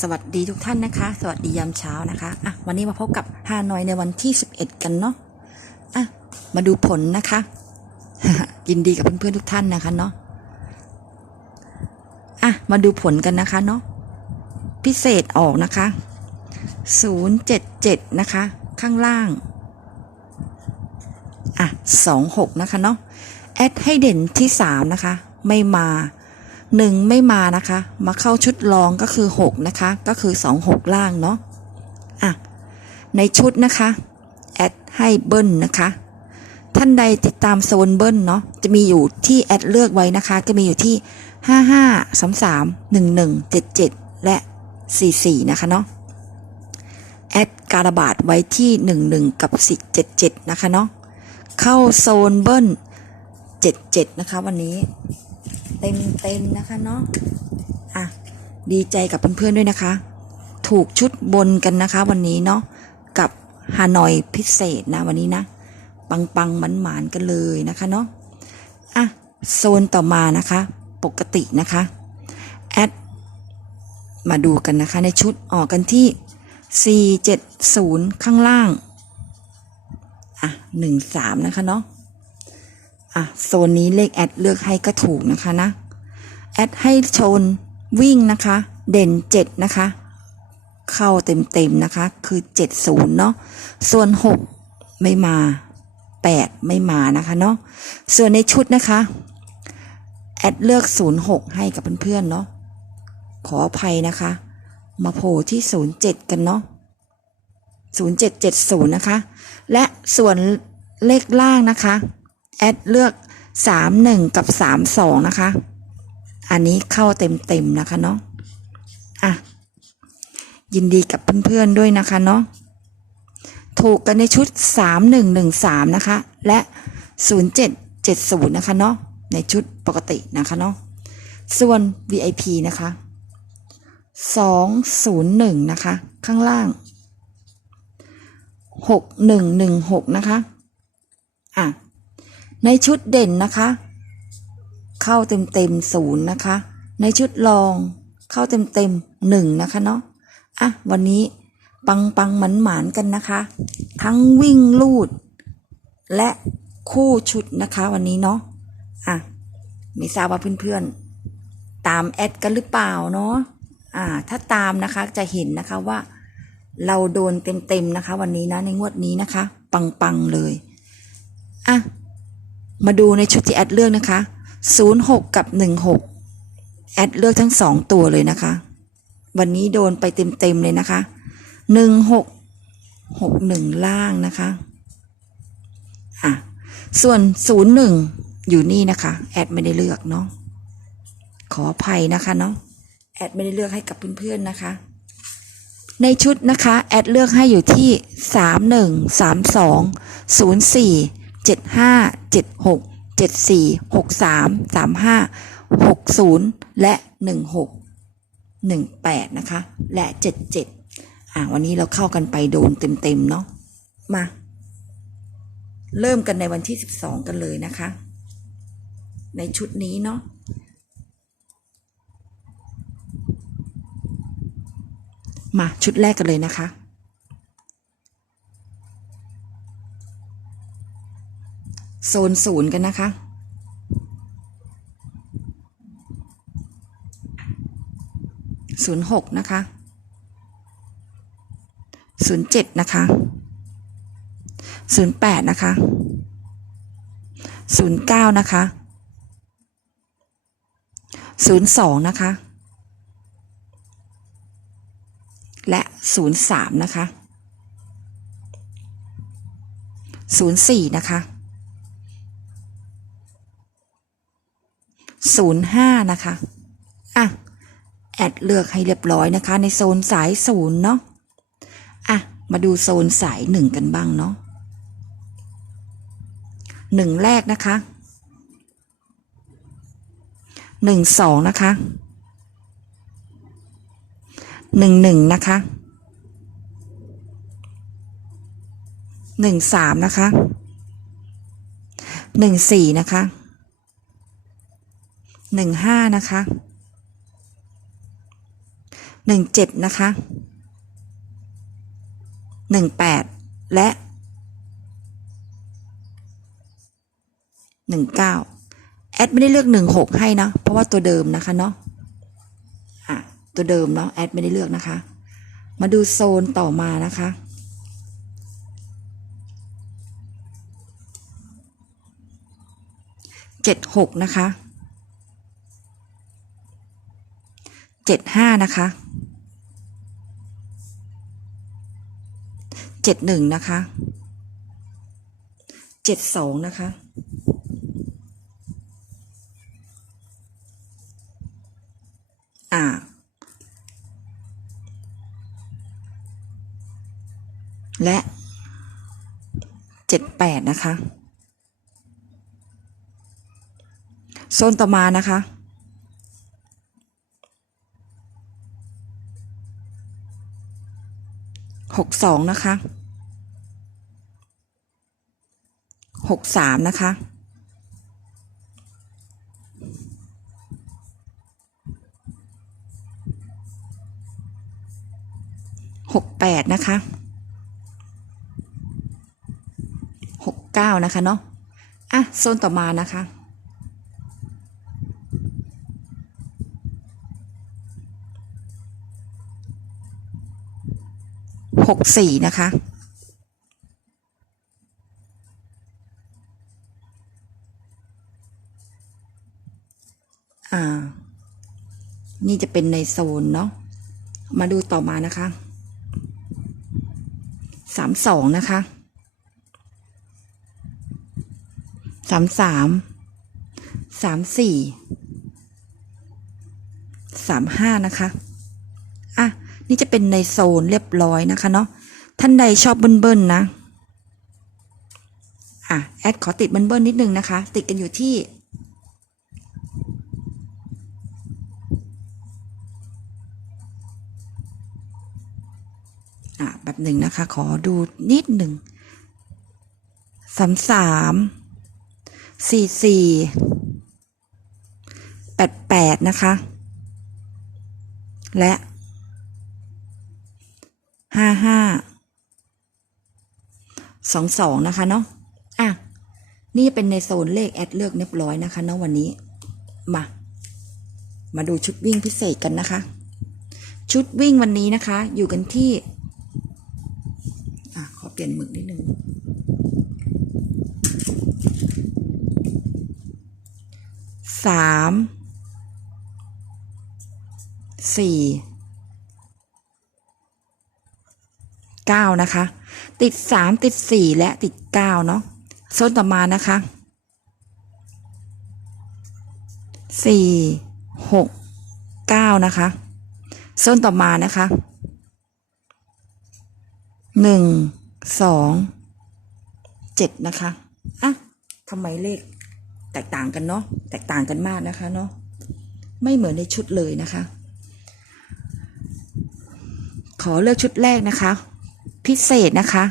สวัสดีทุกท่านนะคะ สวัสดียามเช้านะคะอะวันนี้มาพบกับฮานอยในวันที่ 11 กันเนาะอะมาดูผลนะคะ ยินดีกับเพื่อนๆทุกท่านนะคะเนาะอะมาดูผลกันนะคะเนาะพิเศษออกนะคะ 077 นะคะ ข้างล่างอะ26 นะคะเนาะแอดให้เด่นที่ 3 นะคะ ไม่มา หนึ่งไม่มานะคะ มาเข้าชุดรองก็คือ 6 นะคะ ก็คือ 2 6 ล่างเนาะอะในชุดนะคะ แอดให้เบิ้ลนะคะ ท่านใดติดตามโซนเบิ้ลเนาะจะมีอยู่ที่แอดเลือกไว้นะคะก็มีอยู่ที่ 5 5 3 3 1 1 7 7 และ 44 นะคะเนาะแอดการบาดไว้ที่ 11 กับ 477 นะคะเนาะเข้าโซนเบิ้ล77 นะคะวันนี้ เต็มเต็มๆนะคะเนาะอะดีใจกับเพื่อนๆด้วยนะคะ ถูกชุดบนกันนะคะ วันนี้เนาะกับฮานอยพิเศษนะวันนี้นะ ปังปังมันหมานๆกันเลยนะคะเนาะอะโซนต่อมานะคะ ปกตินะคะแอดมาดูกันนะคะในชุดออกกันที่ 470 ข้างล่าง อะ 13 นะคะเนาะ อะโซนนี้เลขแอดเลือกให้ก็ถูกนะคะนะ แอดให้โชนวิ่งนะคะ เด่น 7 นะคะ เข้าเต็มๆนะคะ คือ 70 เนาะส่วน 6 ไม่มา 8 ไม่มานะคะเนาะส่วนในชุดนะคะ แอดเลือก 06 ให้กับเพื่อนๆเนาะขออภัยนะคะ มาโผล่ที่ 07 กันเนาะ0770 นะคะ และส่วนเลขล่างนะคะ แอดเลือก 31 กับ 32 นะคะ อันนี้เข้าเต็มๆนะคะเนาะอะยินดีกับเพื่อนๆด้วยนะคะเนาะถูกกันในชุด 3113 นะคะ และ 0770 นะคะเนาะในชุดปกตินะคะเนาะส่วน VIP นะคะ 201 นะคะ ข้างล่าง 6116 นะคะอะ ในชุดเด่นนะคะ เข้าเต็มเต็มศูนย์นะคะ ในชุดรองเข้าเต็มเต็มหนึ่งนะคะเนาะอะวันนี้ปังปังหมันหมานกันนะคะ ทั้งวิ่งลูด และคู่ชุดนะคะวันนี้เนาะอะไม่ทราบว่าเพื่อนๆ ตามแอดกันหรือเปล่าเนาะอ่า ถ้าตามนะคะจะเห็นนะคะว่า เราโดนเต็มๆนะคะ วันนี้นะในงวดนี้นะคะ ปังๆเลยอะ มาดูในชุดที่แอดเลือกนะคะ 06 กับ 16 แอดเลือกทั้งสองตัวเลยนะคะ วันนี้โดนไปเต็มๆเลยนะคะ 16 61 ล่างนะคะอะส่วน 01 อยู่นี่นะคะ แอดไม่ได้เลือกเนาะขออภัยนะคะเนาะแอดไม่ได้เลือกให้กับเพื่อนๆนะคะ ในชุดนะคะ แอดเลือกให้อยู่ที่ 3 1 3 7 5 7 6 7 4 6 3 3 5 6 0 และ 1 6 1 8 นะคะ และ 7 7 อะวันนี้เราเข้ากันไปโดนเต็ม ๆ เนาะมา เริ่มกันในวันที่ 12 กันเลยนะคะ ในชุดนี้เนาะมาชุดแรกกันเลยนะคะ โซนศูนย์กันนะคะศูนย์หกนะคะศูนย์เจ็ดนะคะศูนย์แปดนะคะศูนย์เก้านะคะศูนย์สองนะคะ และ03นย์สามนะคะ04นะคะ 05 นะคะ อะ แอดเลือกให้เรียบร้อยนะคะ ในโซนสายศูนย์เนาะ อะ มาดูโซนสายหนึ่งกันบ้างเนาะหนึ่งแรกนะคะหนึ่งสองนะคะหนึ่งหนึ่งนะคะหนึ่งสามนะคะหนึ่งสี่นะคะ หนึ่งห้านะคะหนึ่งเจ็ดนะคะหนึ่งแปดและหนึ่งเก้าแอดไม่ได้เลือกหนึ่งหกให้นะ เพราะว่าตัวเดิมนะคะเนาะอะตัวเดิมเนาะแอดไม่ได้เลือกนะคะ มาดูโซนต่อมานะคะเจ็ดหกนะคะ เจ็ดห้านะคะเจ็ดหนึ่งนะคะเจ็ดสองนะคะอ่าและเจ็ดแปดนะคะ โซนต่อมานะคะ สองนะคะหกสามนะคะหกแปดนะคะหกเก้านะคะเนาะอะโซนต่อมานะคะ กสี่นะคะ อ่า นี่จะเป็นในโซนเนาะ มาดูต่อมานะคะ สามสองนะคะ สามสาม สามสี่ สามห้านะคะอะ นี่จะเป็นในโซนเรียบร้อยนะคะเนาะท่านใดชอบเบิ้ลๆนะอะแอดขอติดเบิ้ลๆนิดนึงนะคะ ติดกันอยู่ที่อะแบบหนึ่งนะคะ ขอดูนิดหนึ่งสามสามสี่สี่แปดแปดนะคะ และ สองสองนะคะเนาะอะนี่เป็นในโซนเลขแอดเลือกเรียบร้อยนะคะเนาะวันนี้ มา มาดูชุดวิ่งพิเศษกันนะคะ ชุดวิ่งวันนี้นะคะ อยู่กันที่อะขอเปลี่ยนหมึกนิดนึงสามสี่ เก้านะคะ ติดสามติดสี่และติดเก้าเนาะโซนต่อมานะคะสี่หกเก้านะคะโซนต่อมานะคะหนึ่งสองเจ็ดนะคะอะทำไมเลขแตกต่างกันเนาะแตกต่างกันมากนะคะเนาะไม่เหมือนในชุดเลยนะคะ ขอเลือกชุดแรกนะคะ พิเศษนะคะ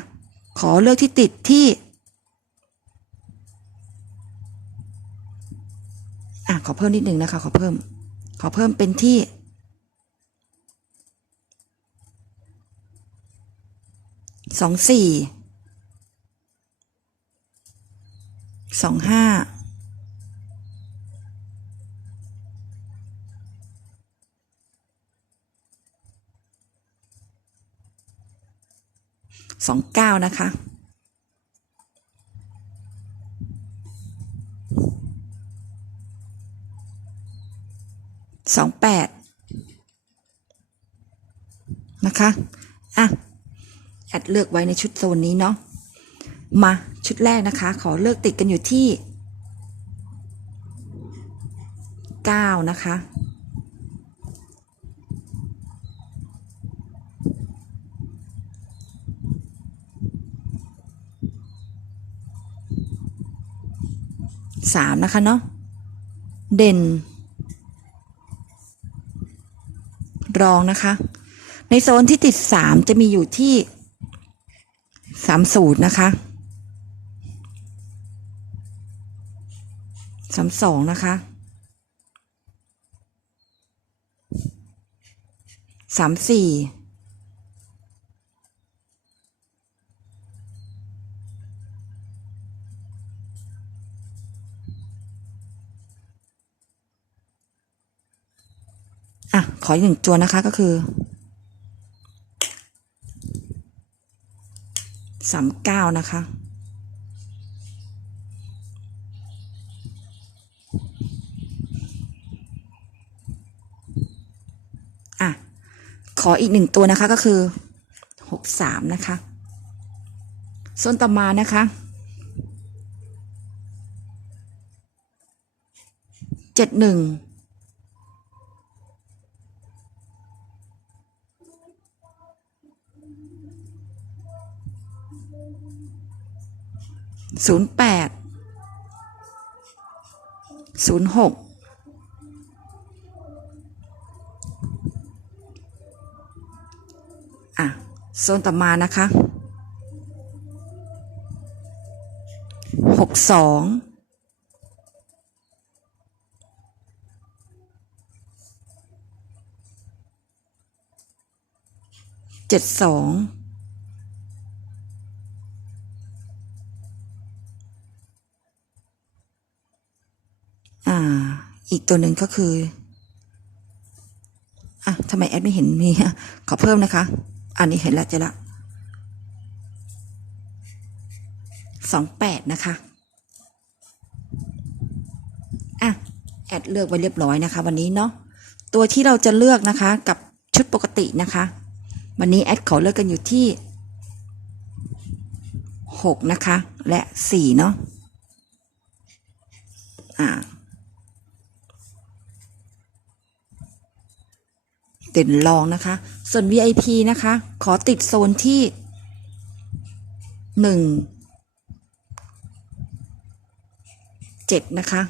ขอเลือกที่ติดที่อะขอเพิ่มนิดนึงนะคะ ขอเพิ่ม ขอเพิ่มเป็นที่สองสี่สองห้า สองเก้านะคะ สองแปดนะคะ อะ แอดเลือกไว้ในชุดโซนนี้เนาะ มาชุดแรกนะคะ ขอเลือกติดกันอยู่ที่เก้านะคะ สามนะคะเนาะเด่น รองนะคะ ในโซนที่ติดสามจะมีอยู่ที่สามสูตรนะคะสามสองนะคะสามสี่ อะ ขออีกหนึ่งตัวนะคะก็คือสามเก้านะคะ อะ ขออีกหนึ่งตัวนะคะก็คือหกสามนะคะส่วนต่อมานะคะเจ็ดหนึ่ง ศูนย์แปดศูนย์หกอะโซนต่อมานะคะหกสองเจ็ดสอง กตัวหนึ่งก็คืออะทำไมแอดไม่เห็นมีขอเพิ่มนะคะ อันนี้เห็นแล้วเจอละสองแปดนะคะอะแอดเลือกไว้เรียบร้อยนะคะ วันนี้เนาะตัวที่เราจะเลือกนะคะกับชุดปกตินะคะ วันนี้แอดขอเลือกกันอยู่ที่หกนะคะ และสี่เนาะอ่า เด่นรองนะคะ ส่วน VIP นะคะ ขอติดโซนที่หนึ่งเจ็ดนะคะ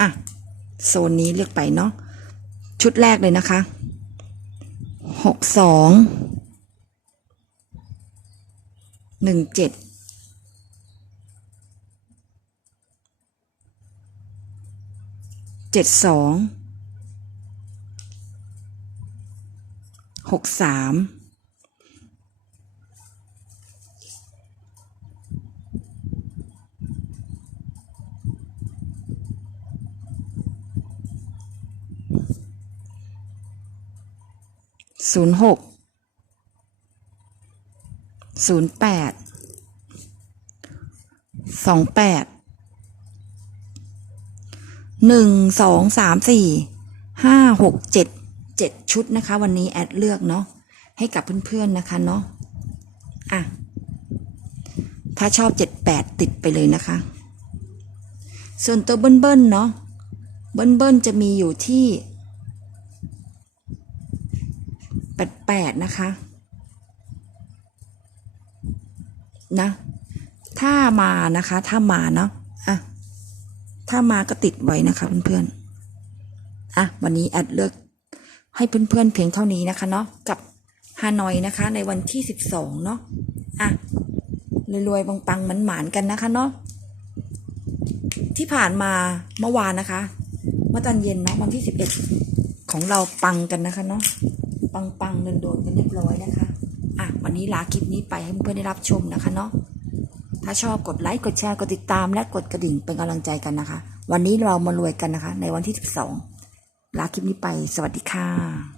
อะ โซนนี้เลือกไปเนาะ ชุดแรกเลยนะคะหกสองหนึ่งเจ็ด เจ็ดสองหกสามศูนย์หกศูนย์แปดสองแปด หนึ่งสองสามสี่ห้าหกเจ็ดเจ็ดชุดนะคะ วันนี้แอดเลือกเนาะให้กับเพื่อนๆนะคะเนาะอะถ้าชอบเจ็ดแปดติดไปเลยนะคะ ส่วนตัวเบิ้ลๆเนาะเบิ้ลๆจะมีอยู่ที่แปดแปดนะคะนะถ้ามานะคะ ถ้ามาเนาะอะ ถ้ามาก็ติดไว้นะคะเพื่อนๆอะวันนี้แอดเลือกให้เพื่อนๆเพียงเท่านี้นะคะเนาะกับฮานอยนะคะ ในวันที่สิบสองเนาะอะรวยๆปังๆหมานๆกันนะคะเนาะที่ผ่านมาเมื่อวานนะคะ เมื่อตอนเย็นเนาะวันที่สิบเอ็ดของเราปังกันนะคะเนาะปังๆเนินโดนกันเรียบร้อยนะคะอะวันนี้ลาคลิปนี้ไปให้เพื่อนๆได้รับชมนะคะเนาะ ถ้าชอบกดไลค์ กดแชร์ กดติดตาม และกดกระดิ่งเป็นกำลังใจกันนะคะ วันนี้เรามารวยกันนะคะ ในวันที่ 12 ลาคลิปนี้ไป สวัสดีค่ะ